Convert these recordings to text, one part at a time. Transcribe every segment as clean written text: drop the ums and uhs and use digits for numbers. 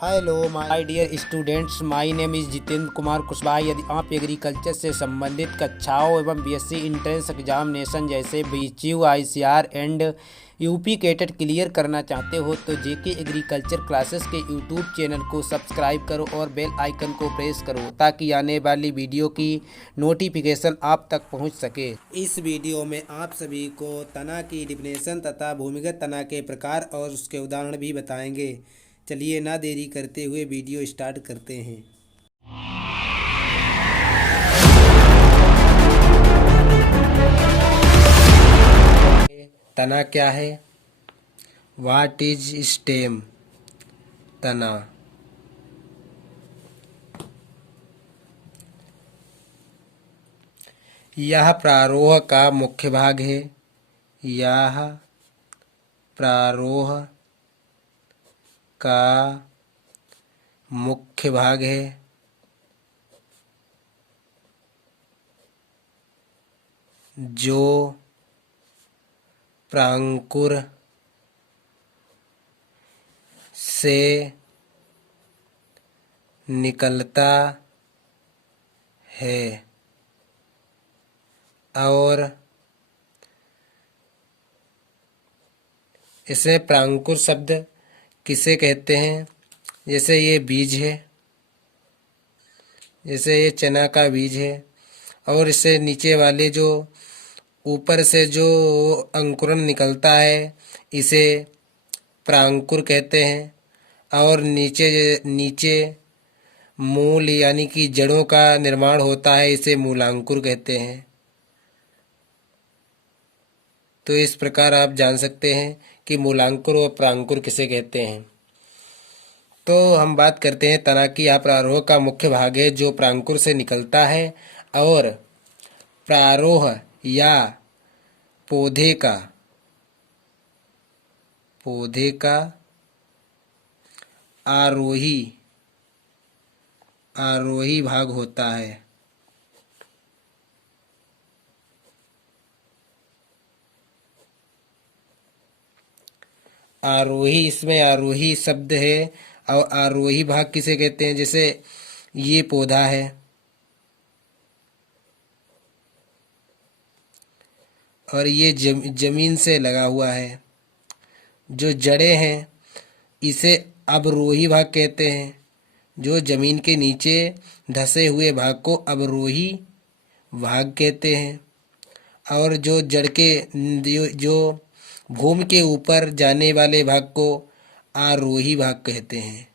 Hello my dear students, my name is Jitendra Kumar Kushwaha. यदि आप agriculture से संबंधित कक्षाओं एवं बीएससी इंट्रेंस एग्जामिनेशन जैसे BHU, ICAR and UP CATET clear करना चाहते हो तो जेके एग्रीकल्चर क्लासेस के यूट्यूब चैनल को सब्सक्राइब करो और बेल आइकन को प्रेस करो ताकि आने वाली वीडियो की नोटिफिकेशन आप तक पहुंच सके। इस वीडियो में आप सभी को तना की डिफिनेशन तथा भूमिगत तना के प्रकार और उसके उदाहरण भी बताएंगे। चलिए ना देरी करते हुए वीडियो स्टार्ट करते हैं। तना क्या है? What is stem? तना यह प्रारोह का मुख्य भाग है। यह प्रारोह का मुख्य भाग है। जो प्रांकुर से निकलता है और इसे प्रांकुर शब्द किसे कहते हैं? जैसे ये बीज है, जैसे ये चना का बीज है और इससे नीचे वाले जो ऊपर से जो अंकुरन निकलता है इसे प्रांकुर कहते हैं। और नीचे नीचे मूल यानी कि जड़ों का निर्माण होता है, इसे मूलांकुर कहते हैं। तो इस प्रकार आप जान सकते हैं कि मूलांकुर और प्रांकुर किसे कहते हैं। तो हम बात करते हैं तना की। यह प्रारोह का मुख्य भाग है जो प्रांकुर से निकलता है और प्रारोह या पौधे का आरोही भाग होता है। आरोही, इसमें आरोही शब्द है और आरोही भाग किसे कहते हैं? जैसे ये पौधा है और ये जमीन से लगा हुआ है। जो जड़ें हैं इसे अवरोही भाग कहते हैं। जो जमीन के नीचे धसे हुए भाग को अवरोही भाग कहते हैं। और जो जड़ के जो भूमि के ऊपर जाने वाले भाग को आरोही भाग कहते हैं।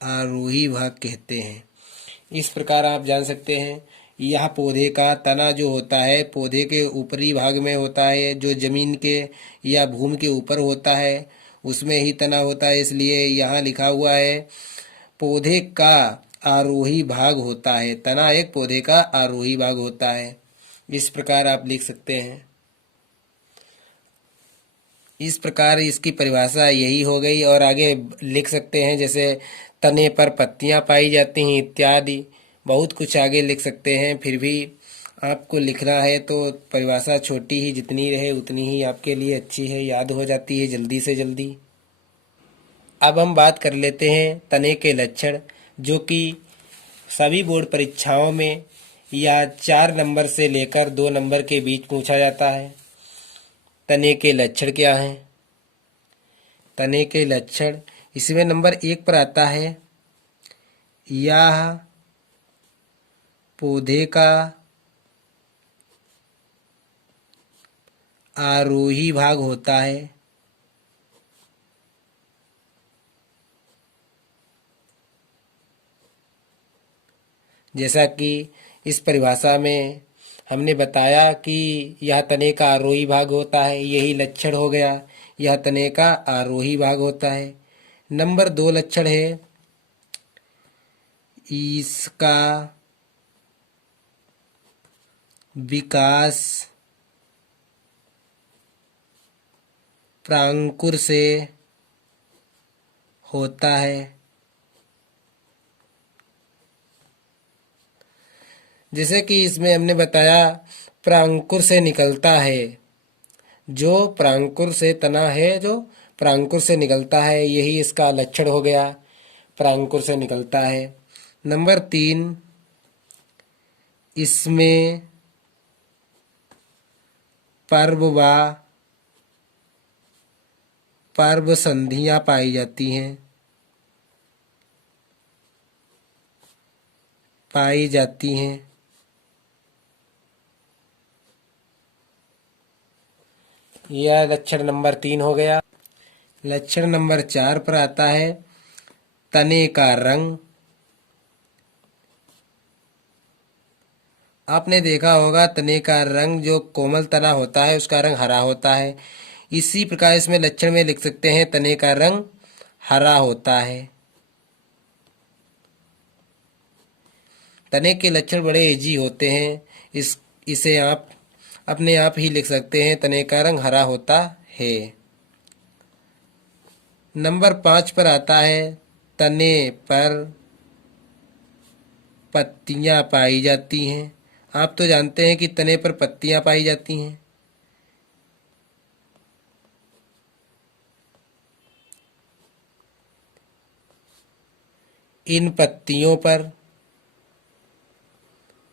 आरोही भाग कहते हैं। इस प्रकार आप जान सकते हैं यह पौधे का तना जो होता है पौधे के ऊपरी भाग में होता है। जो जमीन के या भूमि के ऊपर होता है उसमें ही तना होता है। इसलिए यहाँ लिखा हुआ है पौधे का आरोही भाग होता है। तना एक पौधे का आरोही भाग होता है। इस प्रकार आप लिख सकते हैं। इस प्रकार इसकी परिभाषा यही हो गई। और आगे लिख सकते हैं जैसे तने पर पत्तियां पाई जाती हैं इत्यादि। बहुत कुछ आगे लिख सकते हैं। फिर भी आपको लिखना है तो परिभाषा छोटी ही जितनी रहे उतनी ही आपके लिए अच्छी है, याद हो जाती है जल्दी से जल्दी। अब हम बात कर लेते हैं तने के लक्षण, जो कि सभी बोर्ड परीक्षाओं में या 4 नंबर से लेकर 2 नंबर के बीच पूछा जाता है। तने के लक्षण क्या हैं? तने के लक्षण इसमें नंबर 1 पर आता है यह पौधे का आरोही भाग होता है। जैसा कि इस परिभाषा में हमने बताया कि यह तने का आरोही भाग होता है, यही लक्षण हो गया। यह तने का आरोही भाग होता है। नंबर 2 लक्षण है इसका विकास प्रांकुर से होता है। जैसे कि इसमें हमने बताया प्रांकुर से निकलता है। जो प्रांकुर से तना है जो परांकुर से निकलता है, यही इसका लक्षण हो गया, परांकुर से निकलता है। नंबर 3, इसमें पर्व व पर्व संधियां पाई जाती हैं, पाई जाती हैं। यह लक्षण नंबर 3 हो गया। लक्षण नंबर 4 पर आता है तने का रंग। आपने देखा होगा तने का रंग, जो कोमल तना होता है उसका रंग हरा होता है। इसी प्रकार इसमें लक्षण में लिख सकते हैं तने का रंग हरा होता है। तने के लक्षण बड़े इजी होते हैं, इसे आप अपने आप ही लिख सकते हैं, तने का रंग हरा होता है। नंबर 5 पर आता है तने पर पत्तियां पाई जाती हैं। आप तो जानते हैं कि तने पर पत्तियां पाई जाती हैं। इन पत्तियों पर,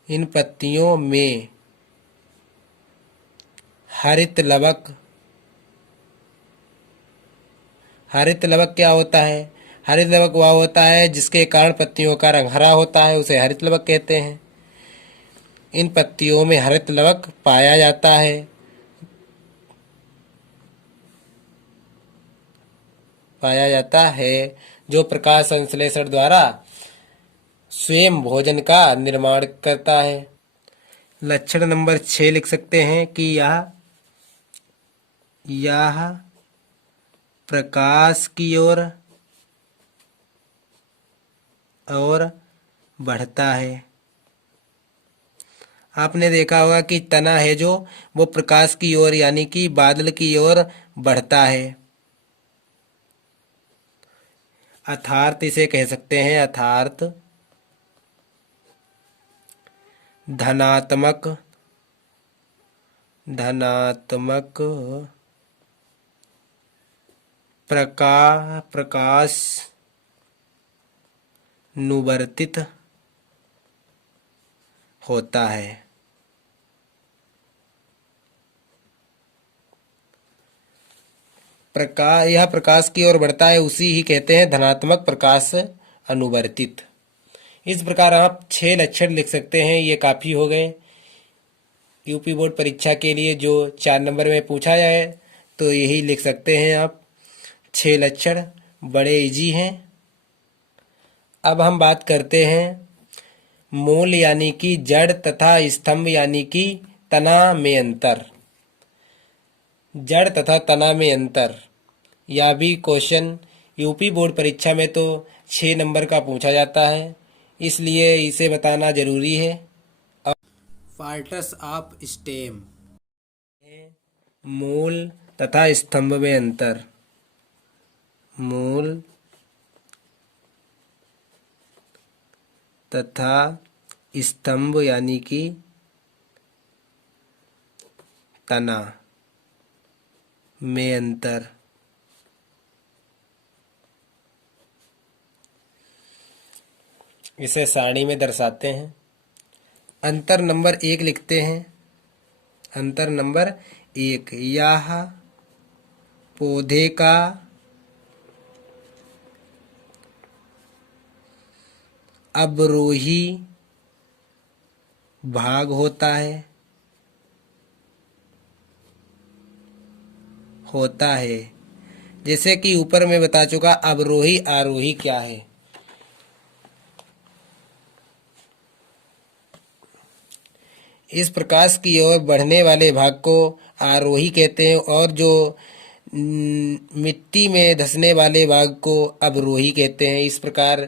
इन पत्तियों में हरित लवक, हरित लवक क्या होता है? हरित लवक वह होता है जिसके कारण पत्तियों का रंग हरा होता है, उसे हरित लवक कहते हैं। इन पत्तियों में हरित लवक पाया जाता है, पाया जाता है, जो प्रकाश संश्लेषण द्वारा स्वयं भोजन का निर्माण करता है। लक्षण नंबर 6 लिख सकते हैं कि यह प्रकाश की ओर बढ़ता है। आपने देखा होगा कि तना है जो वो प्रकाश की ओर यानी कि बादल की ओर बढ़ता है। अर्थात इसे कह सकते हैं, अर्थात धनात्मक, धनात्मक प्रकाश नुवर्तित होता है। यह प्रकाश की ओर बढ़ता है, उसी ही कहते हैं धनात्मक प्रकाश अनुवर्तित। इस प्रकार आप 6 लक्षण लिख सकते हैं, ये काफ़ी हो गए यूपी बोर्ड परीक्षा के लिए जो 4 नंबर में पूछा जाए, तो यही लिख सकते हैं आप। 6 लक्षण बड़े इजी हैं। अब हम बात करते हैं मूल यानी कि जड़ तथा स्तंभ यानी कि तना में अंतर। जड़ तथा तना में अंतर, यह भी क्वेश्चन यूपी बोर्ड परीक्षा में तो 6 नंबर का पूछा जाता है, इसलिए इसे बताना जरूरी है। पार्ट्स ऑफ स्टेम, मूल तथा स्तंभ में अंतर। मूल तथा स्तंभ यानी कि तना में अंतर। इसे सारणी में दर्शाते हैं। अंतर नंबर 1 लिखते हैं। अंतर नंबर 1, यह पौधे का अवरोही भाग होता है, जैसे कि ऊपर मैं बता चुका अवरोही आरोही क्या है। इस प्रकाश की ओर बढ़ने वाले भाग को आरोही कहते हैं और जो मिट्टी में धंसने वाले भाग को अवरोही कहते हैं। इस प्रकार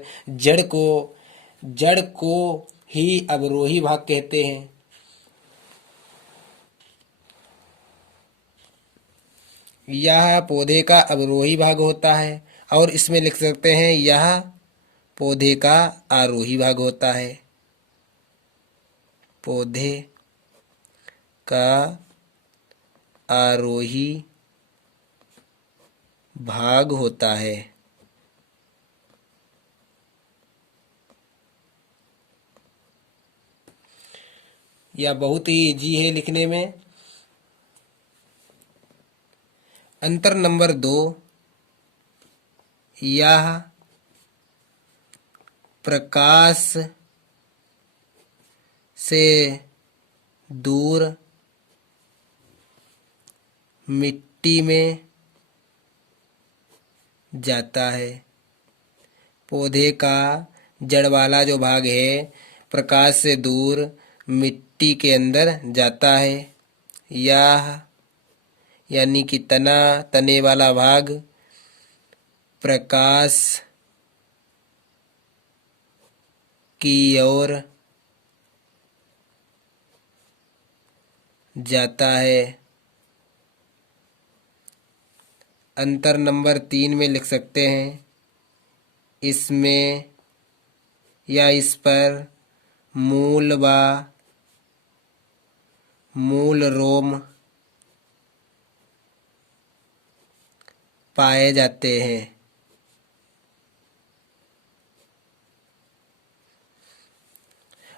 जड़ को ही अवरोही भाग कहते हैं। यह पौधे का अवरोही भाग होता है और इसमें लिख सकते हैं यह पौधे का आरोही भाग होता है। पौधे का आरोही भाग होता है। यह बहुत ही इजी है लिखने में। अंतर नंबर 2, यह प्रकाश से दूर मिट्टी में जाता है। पौधे का जड़ वाला जो भाग है प्रकाश से दूर मिट्टी के अंदर जाता है। यह यानी कि तने वाला भाग प्रकाश की ओर जाता है। अंतर नंबर 3 में लिख सकते हैं, इसमें या इस पर मूल व मूल रोम पाए जाते हैं।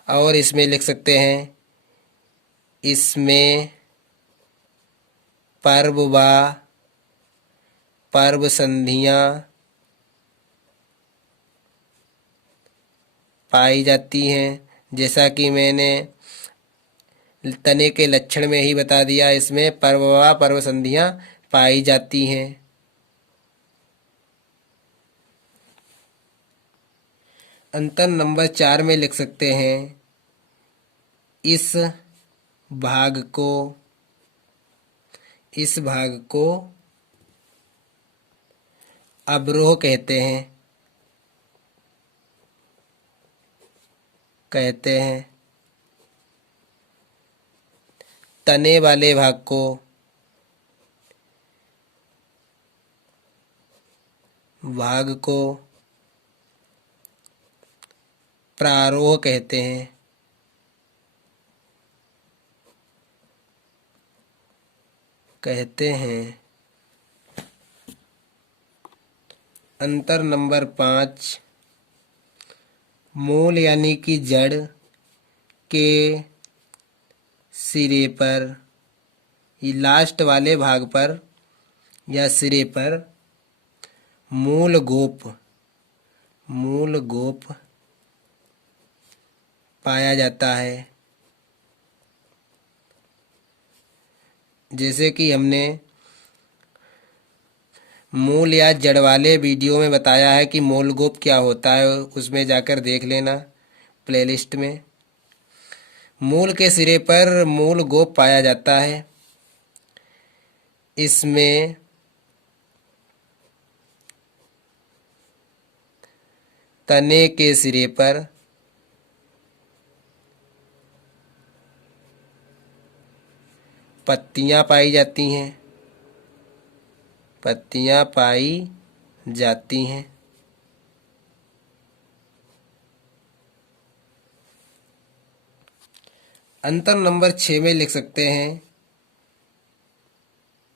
और इसमें लिख सकते हैं, इसमें पर्व व पर्व संधियां पाई जाती हैं। जैसा कि मैंने तने के लक्षण में ही बता दिया, इसमें पर्व व पर्व संधियां पाई जाती हैं। अंतर नंबर 4 में लिख सकते हैं, इस भाग को अवरोह कहते हैं। तने वाले भाग को प्रारोह कहते हैं। अंतर नंबर 5, मूल यानी कि जड़ के सिरे पर, ये लास्ट वाले भाग पर या सिरे पर मूल गोप पाया जाता है। जैसे कि हमने मूल या जड़ वाले वीडियो में बताया है कि मूल गोप क्या होता है, उसमें जाकर देख लेना प्लेलिस्ट में। मूल के सिरे पर मूल गोप पाया जाता है। इसमें तने के सिरे पर पत्तियां पाई जाती हैं। अंतर नंबर 6 में लिख सकते हैं,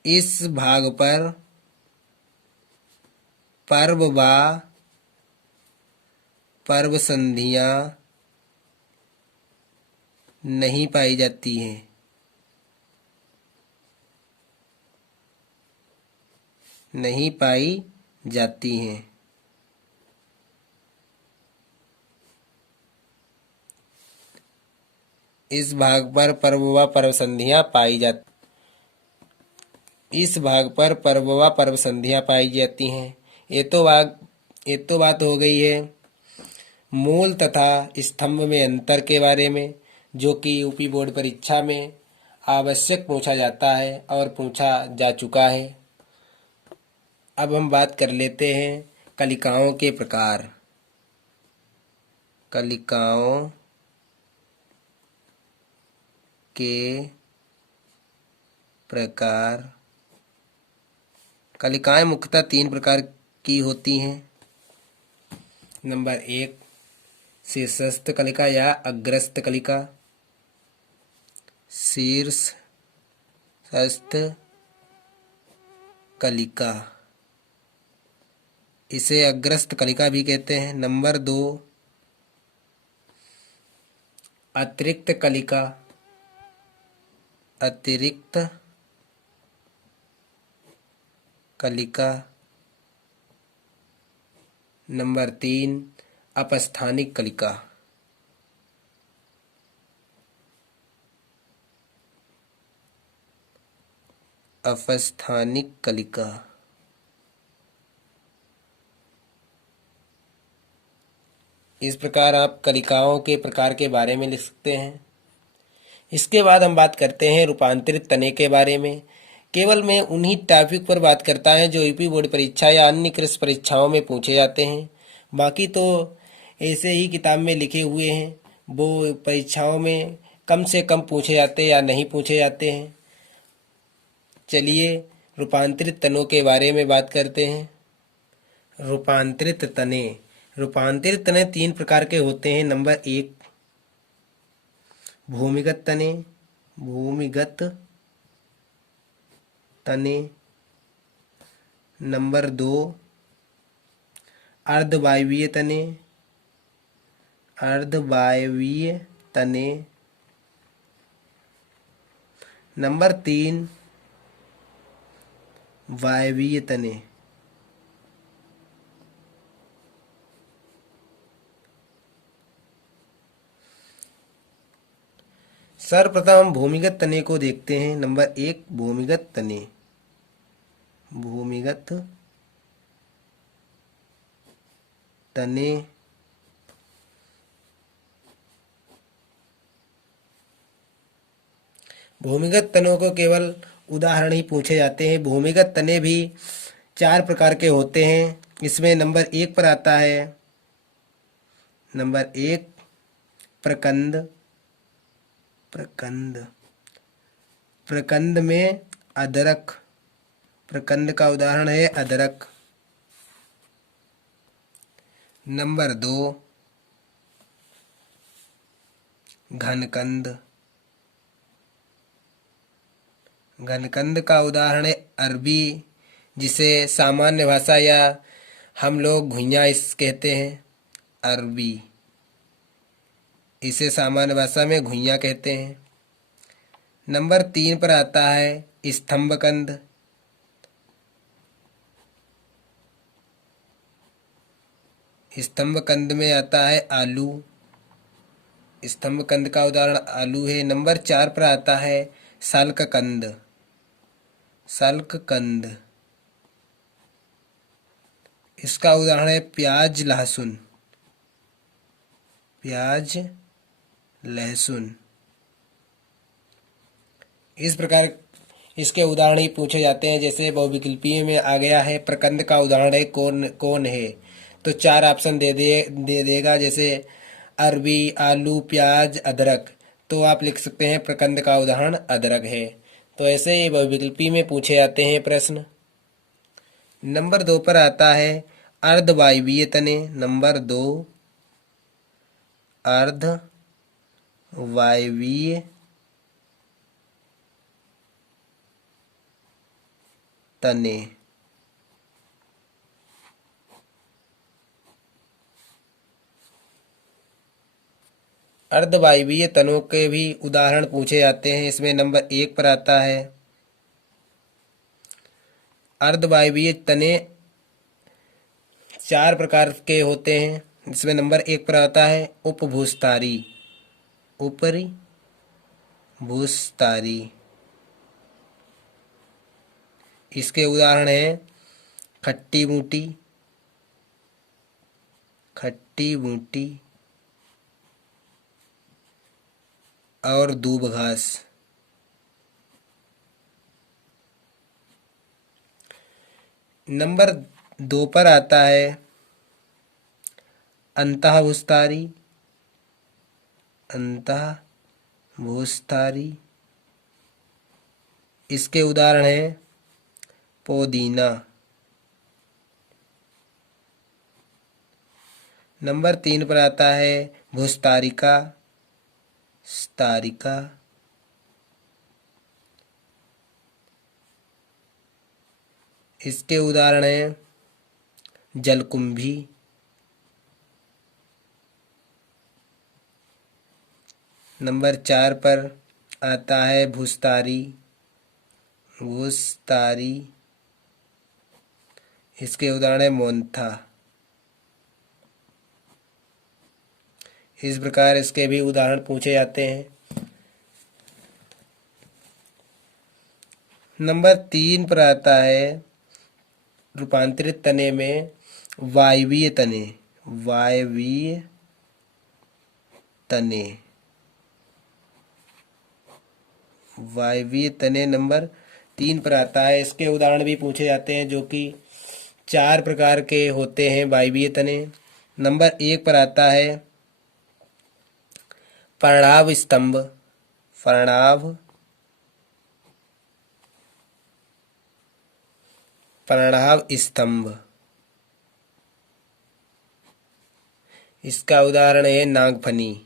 इस भाग पर पर्व व पर्व संधियां नहीं पाई जाती हैं। इस भाग पर पर्व व पर्व संधियां पाई जाती हैं। ये तो बात हो गई है मूल तथा स्तंभ में अंतर के बारे में, जो कि यूपी बोर्ड परीक्षा में आवश्यक पूछा जाता है और पूछा जा चुका है। अब हम बात कर लेते हैं कलिकाओं के प्रकार। कलिकाएं मुख्यतः 3 प्रकार की होती हैं। नंबर 1, शीर्षस्थ कलिका या अग्रस्थ कलिका। शीर्षस्थ कलिका इसे अग्रस्त कलिका भी कहते हैं। नंबर 2 अतिरिक्त कलिका, अतिरिक्त कलिका। नंबर 3 अपस्थानिक कलिका। अपस्थानिक कलिका। इस प्रकार आप कलिकाओं के प्रकार के बारे में लिख सकते हैं। इसके बाद हम बात करते हैं रूपांतरित तने के बारे में। केवल मैं उन्हीं टॉपिक पर बात करता है जो यूपी बोर्ड परीक्षा या अन्य कृषि परीक्षाओं में पूछे जाते हैं। बाकी तो ऐसे ही किताब में लिखे हुए हैं, वो परीक्षाओं में कम से कम पूछे जाते हैं या नहीं पूछे जाते हैं। चलिए रूपांतरित तनों के बारे में बात करते हैं। रूपांतरित तने। रूपांतरित तने 3 प्रकार के होते हैं। नंबर 1 भूमिगत तने, भूमिगत तने। नंबर 2 अर्धवायवीय तने, अर्धवायवीय तने। नंबर 3 वायवीय तने। सर्वप्रथम हम भूमिगत तने को देखते हैं। नंबर 1 भूमिगत तने। भूमिगत तने भूमिगत तनों को केवल उदाहरण ही पूछे जाते हैं। भूमिगत तने भी 4 प्रकार के होते हैं। इसमें नंबर 1 पर आता है नंबर 1 प्रकंद। प्रकंद। प्रकंद में अदरक। प्रकंद का उदाहरण है अदरक। नंबर 2 घनकंद। घनकंद का उदाहरण है अरबी, जिसे सामान्य भाषा या हम लोग घुइयाँ इस कहते हैं। अरबी, इसे सामान्य भाषा में घुइयाँ कहते हैं। नंबर 3 पर आता है स्तंभकंद। स्तंभकंद में आता है आलू। स्तंभकंद का उदाहरण आलू है। नंबर 4 पर आता है सल्ककंद। सल्ककंद, इसका उदाहरण है प्याज लहसुन। प्याज लहसुन। इस प्रकार इसके उदाहरण ही पूछे जाते हैं। जैसे बहुविकल्पीय में आ गया है प्रकंद का उदाहरण है कौन कौन है, तो 4 ऑप्शन दे देगा, जैसे अरबी, आलू, प्याज, अदरक। तो आप लिख सकते हैं प्रकंद का उदाहरण अदरक है। तो ऐसे ही बहुविकल्पी में पूछे जाते हैं प्रश्न। नंबर 2 पर आता है अर्धवायवीय तने। नंबर 2 अर्धवायवीय तने। अर्धवायवीय तनों के भी उदाहरण पूछे जाते हैं। इसमें नंबर 1 पर आता है अर्धवायवीय तने 4 प्रकार के होते हैं। इसमें नंबर 1 पर आता है उपभूस्थारी। ऊपरी भूस्थारी। इसके उदाहरण हैं खट्टी बूटी, खट्टी बूटी और दूब घास। नंबर 2 पर आता है अंतःभूस्थारी। अंतःभूस्थारी, इसके उदाहरण हैं पुदीना। नंबर 3 पर आता है भूस्थारिका। स्तारिका। इसके उदाहरण हैं जलकुंभी, नंबर 4 पर आता है भूस्तारी, भूस्तारी। इसके उदाहरण है मोंथा। इस प्रकार इसके भी उदाहरण पूछे जाते हैं। नंबर 3 पर आता है रूपांतरित तने में वायवीय तने, वायवीय तने, वायवीय तने नंबर 3 पर आता है। इसके उदाहरण भी पूछे जाते हैं, जो कि 4 प्रकार के होते हैं वायवीय तने। नंबर 1 पर आता है पर्णाव स्तंभ, पर्णाव, पर्णाव स्तंभ। इसका उदाहरण है नागफनी।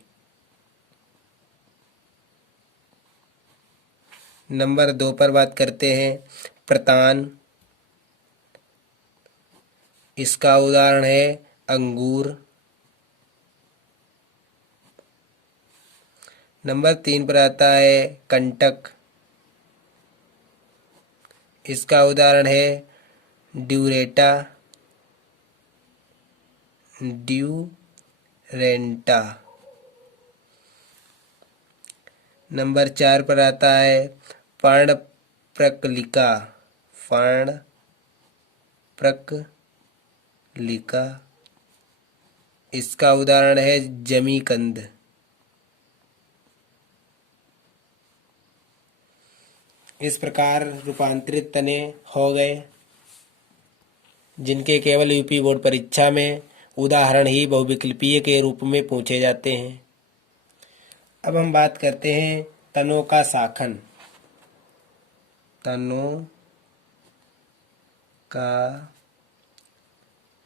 नंबर 2 पर बात करते हैं प्रतान। इसका उदाहरण है अंगूर। नंबर 3 पर आता है कंटक। इसका उदाहरण है ड्यूरेटा, ड्यूरेंटा। नंबर 4 पर आता है पर्णप्रकलिका, पर्णप्रकलिका। इसका उदाहरण है जमीकंद। इस प्रकार रूपांतरित तने हो गए, जिनके केवल यूपी बोर्ड परीक्षा में उदाहरण ही बहुविकल्पीय के रूप में पूछे जाते हैं। अब हम बात करते हैं तनों का शाखन। तनों का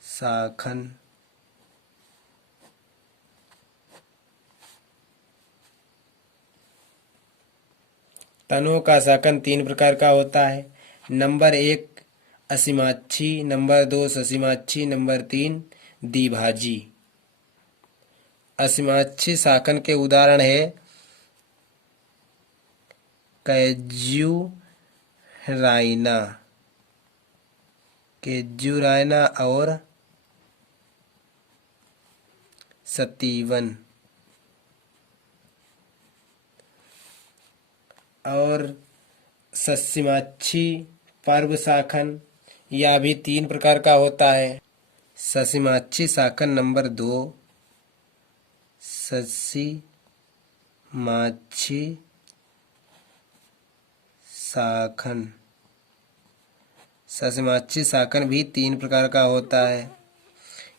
शाखन। तनों का शाखन 3 प्रकार का होता है। नंबर 1 असीमाक्षी, नंबर 2 ससीमाक्षी, नंबर 3 द्विभाजी। असीमाक्षी शाखन के उदाहरण है कैज्युराइना, कैज्युराइना और सतीवन। और ससीमाक्षी पर्व शाखन, यह भी 3 प्रकार का होता है। ससीमाक्षी शाखन नंबर 2 ससीमाक्षी शाखन। ससीमाक्षी शाखन भी 3 प्रकार का होता है।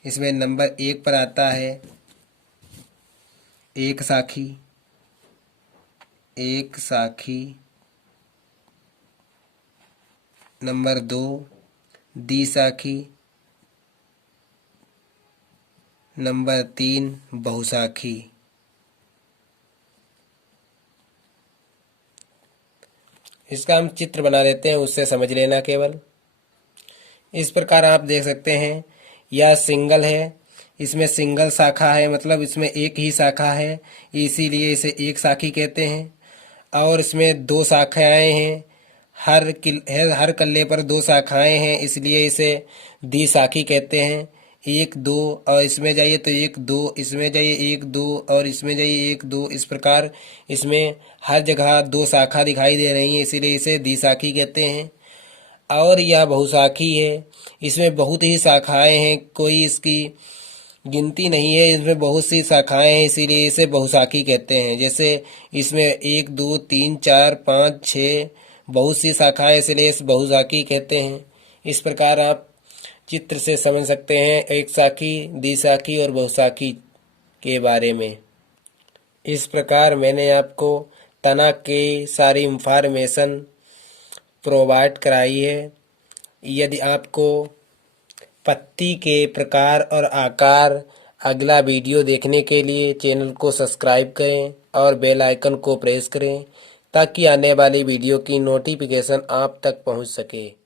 इसमें नंबर 1 पर आता है एक साखी, एक साखी। नंबर 2 द्विसाखी। नंबर 3 बहुसाखी। इसका हम चित्र बना देते हैं, उससे समझ लेना केवल। इस प्रकार आप देख सकते हैं, यह सिंगल है, इसमें सिंगल शाखा है, मतलब इसमें एक ही शाखा है, इसीलिए इसे एक साखी कहते हैं। और इसमें 2 शाखाएं हैं, हर कल्ले पर 2 शाखाएं हैं, इसलिए इसे द्विशाखी कहते हैं। 1 2 और इसमें जाइए तो 1 2, इसमें जाइए 1 2 और इसमें जाइए 1 2। इस प्रकार इसमें हर जगह 2 शाखा दिखाई दे रही हैं, इसीलिए इसे द्विशाखी कहते हैं। और यह बहुशाखी है, इसमें बहुत ही शाखाएं हैं, कोई इसकी गिनती नहीं है, इसमें बहुत सी शाखाएं हैं, इसीलिए इसे बहुशाखी कहते हैं। जैसे इसमें 1 2 3 4 5 6 बहुत सी शाखाएं, इसलिए इसे बहुशाखी कहते हैं। इस प्रकार आप चित्र से समझ सकते हैं एक साखी, द्विशाखी और बहुशाखी के बारे में। इस प्रकार मैंने आपको तना के सारी इंफॉर्मेशन प्रोवाइड कराई है। यदि आपको पत्ती के प्रकार और आकार अगला वीडियो देखने के लिए चैनल को सब्सक्राइब करें और बेल आइकन को प्रेस करें, ताकि आने वाली वीडियो की नोटिफिकेशन आप तक पहुंच सके।